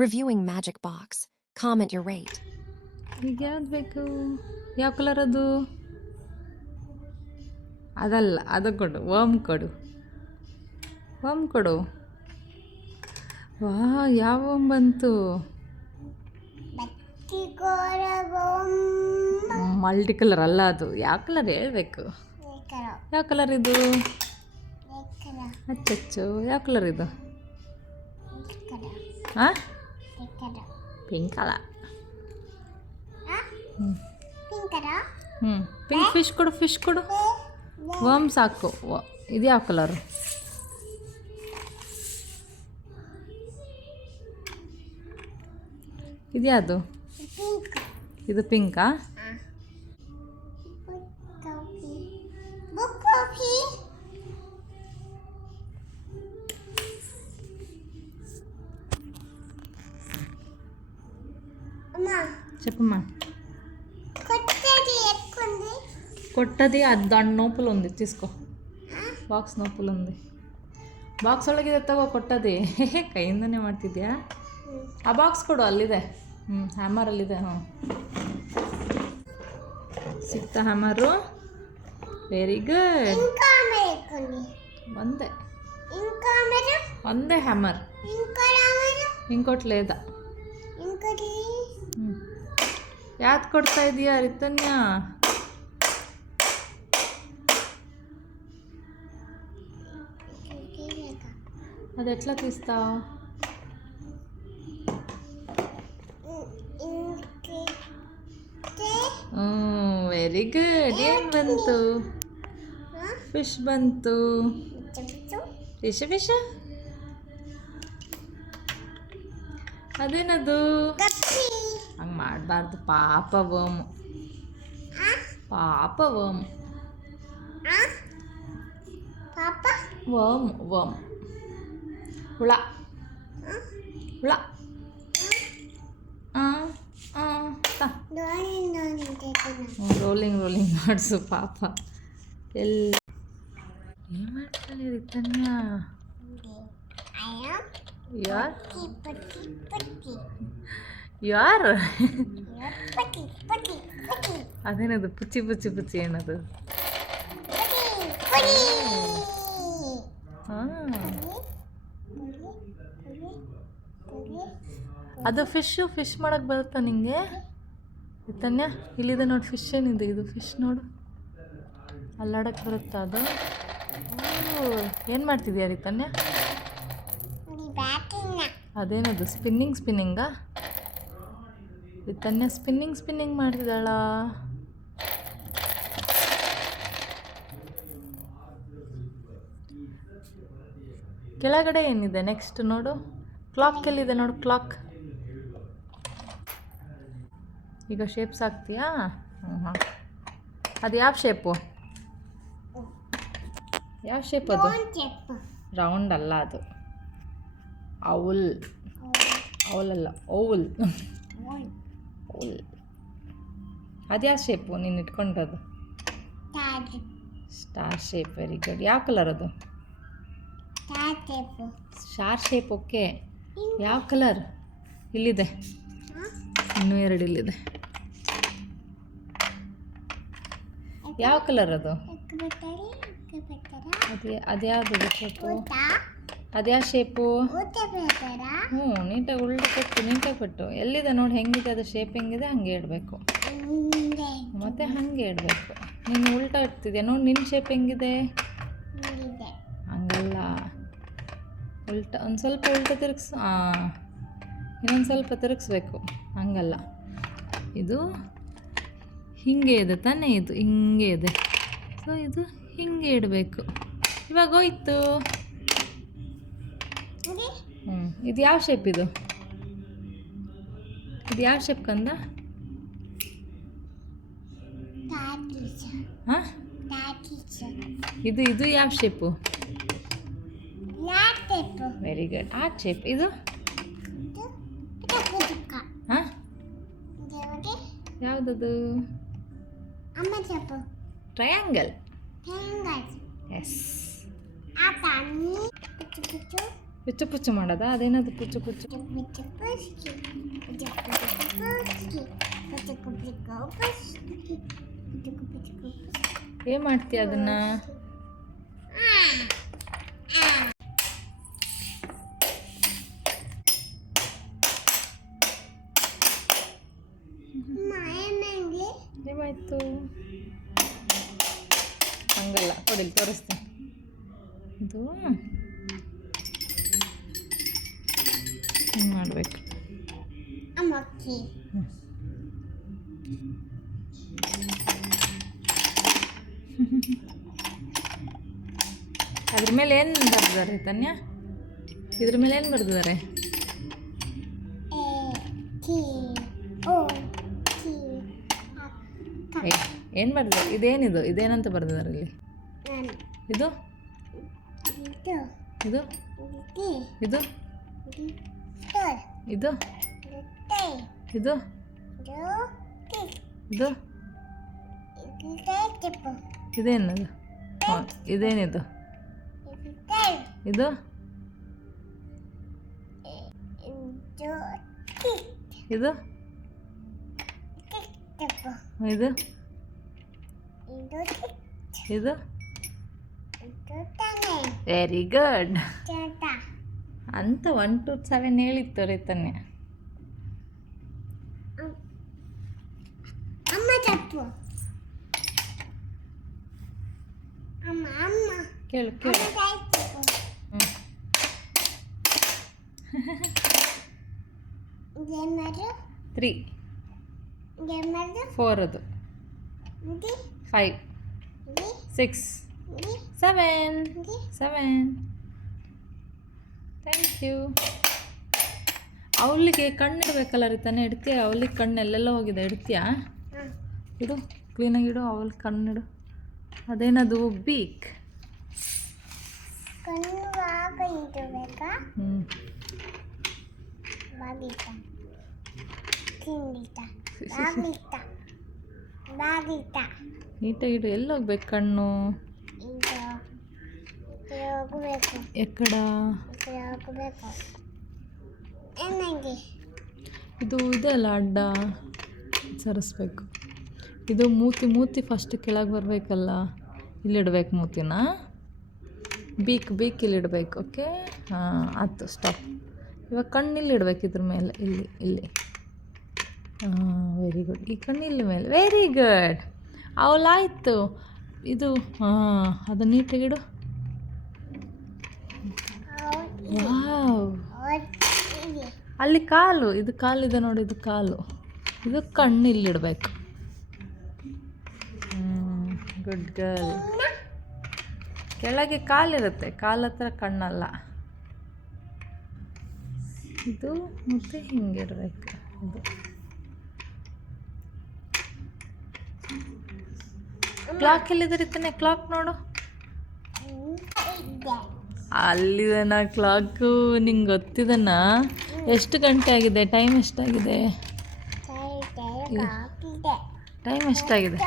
Reviewing Magic Box. Comment your rate. ಈಗ ಯಾವ್ದು ಬೇಕು? ಯಾವ ಕಲರ್ ಅದು? ಅದಲ್ಲ, ಅದು ಕೊಡು. ವರ್ಮ್ ಕೊಡು. ವರ್ಮ್ ಕೊಡು. ವಾ, ಯಾವ ವರ್ಮ್ ಬಂತು? ಮಲ್ಟಿ ಕಲರ್ ಅಲ್ಲ ಅದು. ಯಾವ ಕಲರ್ ಹೇಳ್ಬೇಕು? ಯಾವ ಕಲರ್ ಇದು? ಅಚ್ಚಚ್ಚು, ಯಾವ ಕಲರ್ ಇದು? ಹಾಂ, ಪಿಂಕ್ ಕಲರ್. ಪಿಂಕ್ ಫಿಶ್ ಕೊಡು, ಫಿಶ್ ಕೊಡು. ವರ್ಮ್ ಸಾಕು. ಇದು ಯಾವ ಕಲರು? ಇದ್ಯಾವುದು? ಇದು ಪಿಂಕಾ? చెప్పమ్మా. కొట్టది అది దాని నోపులు ఉంది, తీసుకో. బాక్స్ నోపులు ఉంది. ಬಾಕ್ಸ್ ಒಳಗಿದೆ, ತಗೋ. ಕೊಟ್ಟದಿ ಕೈಯಿಂದನೇ ಮಾಡ್ತಿದ್ಯಾ? ಆ ಬಾಕ್ಸ್ ಕೊಡು, ಅಲ್ಲಿದೆ. ಹ್ಯಾಮರಲ್ಲಿದೆ. ಹ್ಞೂ, ಸಿಕ್ತಾ ಹ್ಯಾಮರು? Very good. ಒಂದೇ ಒಂದೇ హ్యామర్. ఇంకోటి లేదా? ಯಾವ್ದು ಕೊಡ್ತಾ ಇದೀಯಾ ರಿತನ್ಯ? అది ఎట్లా తీస్తావు? Very good. ಏನು ಬಂತು? ಫಿಶ್ ಬಂತು. ಫಿಶ್ ಫಿಶ್ ಅದೇನದು? ಹಂಗೆ ಮಾಡಬಾರ್ದು. ಪಾಪ ವರ್ಮ್, ಪಾಪ ವರ್ಮ್. ವರ್ಮ್ ವರ್ಮ್ ಹುಳ, ಹುಳ. ರೋಲಿಂಗ್ ರೋಲಿಂಗ್ ಮಾಡಿಸು. ಪಾಪ ಎಲ್ಲ ಏನು ಮಾಡ್ತಾಳೆ ರಿತನ್ಯ? ಯಾರು? ಅದೇನದು? ಪುಚ್ಚಿ ಪುಚ್ಚಿ ಪುಚ್ಚಿ ಏನದು? ಹಾಂ, ಅದು ಫಿಶ್ ಮಾಡೋಕ್ಕೆ ಬರುತ್ತಾ ನಿಂಗೆ ರಿತನ್ಯ? ಇಲ್ಲಿದೆ ನೋಡಿ, ಫಿಶ್ ಏನಿದೆ ಇದು? ಫಿಶ್ ನೋಡು, ಅಲ್ಲಾಡಕ್ಕೆ ಬರುತ್ತಾ ಅದು? ಏನು ಮಾಡ್ತಿದ್ಯಾ ರಿತನ್ಯ? ಅದೇನದು? ಸ್ಪಿನ್ನಿಂಗಾ? ರಿತನ್ಯ ಸ್ಪಿನ್ನಿಂಗ್ ಮಾಡ್ತಿದ್ದಾಳ. ಕೆಳಗಡೆ ಏನಿದೆ ನೆಕ್ಸ್ಟ್ ನೋಡು? ಕ್ಲಾಕ್ ಎಲ್ಲಿದೆ ನೋಡು? ಕ್ಲಾಕ್. ಈಗ ಶೇಪ್ಸ್ ಹಾಕ್ತೀಯಾ? ಹ್ಞೂ. ಅದು ಯಾವ ಶೇಪು? ಯಾವ ಶೇಪ್ ಅದು? ರೌಂಡ್ ಅಲ್ಲ ಅದು. ಔಲ್ ಅಲ್ಲ, ಓವಲ್. ಅದು ಯಾವ ಶೇಪು ನೀನು ಇಟ್ಕೊಂಡದ್ದು? Star shape. Very good. ಯಾವ ಕಲರ್ ಅದು? Star shape. ಓಕೆ. ಯಾವ ಕಲರ್? ಇಲ್ಲಿದೆ, ಇನ್ನೂ 2 ಇಲ್ಲಿದೆ. ಯಾವ ಕಲರ್ ಅದು? ಅದ್ಯಾವುದು ಶೇಪು? ಅದ್ಯಾವ ಶೇಪು? ಹ್ಞೂ, ನೀಟಾಗಿ ನೀಟಾಗಿ ಕೊಟ್ಟು. ಎಲ್ಲಿದೆ ನೋಡಿ? ಹೆಂಗಿದೆ ಅದು? ಶೇಪ್ ಹೆಂಗಿದೆ ಹಂಗೆ ಇಡಬೇಕು. ಮತ್ತೆ ಹಾಗೆ ಇಡಬೇಕು. ನೀನು ಉಲ್ಟಾ ಇಡ್ತಿದ್ಯಾ ನೋಡಿ. ನಿನ್ನ ಶೇಪ್ ಹೆಂಗಿದೆ? ಹಂಗಲ್ಲ, ಉಲ್ಟಾ. ಒಂದು ಸ್ವಲ್ಪ ಉಲ್ಟಾ ತಿರುಗಿಸು. ಇನ್ನೊಂದು ಸ್ವಲ್ಪ ತಿರುಗಿಸ್ಬೇಕು. ಹಂಗಲ್ಲ, ಇದು ಹೀಗೆ ಇದೆ ತಾನೇ? ಇದು ಹಿಂಗೆ ಇದೆ. ಸೊ ಇದು ಹಿಂಗೆ ಇಡಬೇಕು. ಇವಾಗ ಹೋಯ್ತು. ಇದು ಯಾವ ಶೇಪ್? ಇದು ಯಾವ ಶೇಪ್ ಕಂದ? ಹಾಂ, ಇದು ಯಾವ shape? Very good. Art shape. ಇದು ಹಾಂ, ಯಾವುದದು? ಟ್ರಯಾಂಗಲ್. ಎಸ್. ಪುಚ್ಚು ಪುಚ್ಚು ಮಾಡೋದಾ? ಅದೇನದು ಪುಚ್ಚು ಪುಚ್ಚು? ಏನು ಮಾಡ್ತೀಯ ಅದನ್ನ? ಏನಾಯ್ತು? ಹಂಗಲ್ಲ, ಕೊಡಿಲಿ ತೋರಿಸ್ತೀನಿ. ಇದು ಹಿಂಗೆ ಮಾಡಬೇಕು. ಅದ್ರ ಮೇಲೆ ಏನು ಬರೆದಿದ್ದಾರೆ ತನ್ಯ? ಇದ್ರ ಮೇಲೆ ಏನು ಬರೆದಿದ್ದಾರೆ? ಏನು ಬರೆದಿದ್ದಾರೆ? ಇದೇನಿದು? ಇದೇನಂತ ಬರೆದಿದ್ದಾರೆ ಇಲ್ಲಿ? ಇದು ಇದು ಇದು ಇದು ಇದು ಇದು ಇದೇನದು? ಹಾಂ, ಇದೇನಿದು? ಇದು ಇದು ಇದು ಇದು ವೆರಿ ಗುಡ್ ಅಂತ 1 to 7 ಹೇಳಿತ್ತು ರೀ ತನ್ನೆ. ಕೇಳು ಕೇಳು. 3 4 ಅದು 5 6 7 ಥ್ಯಾಂಕ್ ಯು. ಅವಳಿಗೆ ಕಣ್ಣು ಇಡಬೇಕಲ್ಲ ರೀ ತಾನೇ? ಇಡ್ತೀಯ? ಅವಳಿಗೆ ಕಣ್ಣು ಎಲ್ಲೆಲ್ಲ ಹೋಗಿದೆ, ಇಡ್ತೀಯಾ? ಇಡು, ಕ್ಲೀನಾಗಿ ಇಡು. ಅವಳಿಗೆ ಕಣ್ಣಿಡು. ಅದೇನದು? ಬೀಕ್. ನೀಟಾಗಿ ಇಡು. ಎಲ್ಲಿ ಹೋಗ್ಬೇಕು ಕಣ್ಣು? ಎಕ್ಕಡ? ಇದು ಇದೆಲ್ಲ ಅಡ್ಡ ಸರಿಸ್ಬೇಕು. ಇದು ಮೂತಿ ಫಸ್ಟ್ ಕೆಳಗೆ ಬರಬೇಕಲ್ಲ, ಇಲ್ಲಿಡ್ಬೇಕು ಮೂತಿನ. ಬೀಕ್ ಇಲ್ಲಿಡ್ಬೇಕು. ಓಕೆ, ಹಾಂ ಆಯ್ತು, ಸ್ಟಾಪ್. ಇವಾಗ ಕಣ್ಣು ಇಲ್ಲಿಡ್ಬೇಕು, ಇದ್ರ ಮೇಲೆ, ಇಲ್ಲಿ. ಹಾಂ, ವೆರಿ ಗುಡ್. ಈ ಕಣ್ಣು ಇಲ್ಲಿ ಮೇಲೆ, ವೆರಿ ಗುಡ್. ಅವಲಾಯಿತು. ಇದು ಹಾಂ, ಅದು ನೀಟಾಗಿಡು. ವಾವ್, ಅಲ್ಲಿ ಕಾಲು, ಇದು ಕಾಲಿದೆ ನೋಡಿ, ಇದು ಕಾಲು. ಇದು ಕಣ್ಣು ಇಲ್ಲಿಡ್ಬೇಕು. Good girl. ಕೆಳಗೆ ಕಾಲಿರುತ್ತೆ, ಕಾಲ ಹತ್ರ ಕಣ್ಣಲ್ಲ. ಇದು ಮತ್ತೆ ಹಿಂಗಿರ್ಬೇಕು. ಇದು ಕ್ಲಾಕ್ ಎಲ್ಲಿದ್ದಿರ್ತಾನೆ? ಕ್ಲಾಕ್ ನೋಡು. ಅಲ್ಲಿದನ ಕ್ಲಾಕು. ನಿಂಗೆ ಗೊತ್ತಿದನ? ಎಷ್ಟು ಗಂಟೆ ಆಗಿದೆ? ಟೈಮ್ ಎಷ್ಟಾಗಿದೆ? ಟೈಮ್ ಎಷ್ಟಾಗಿದೆ?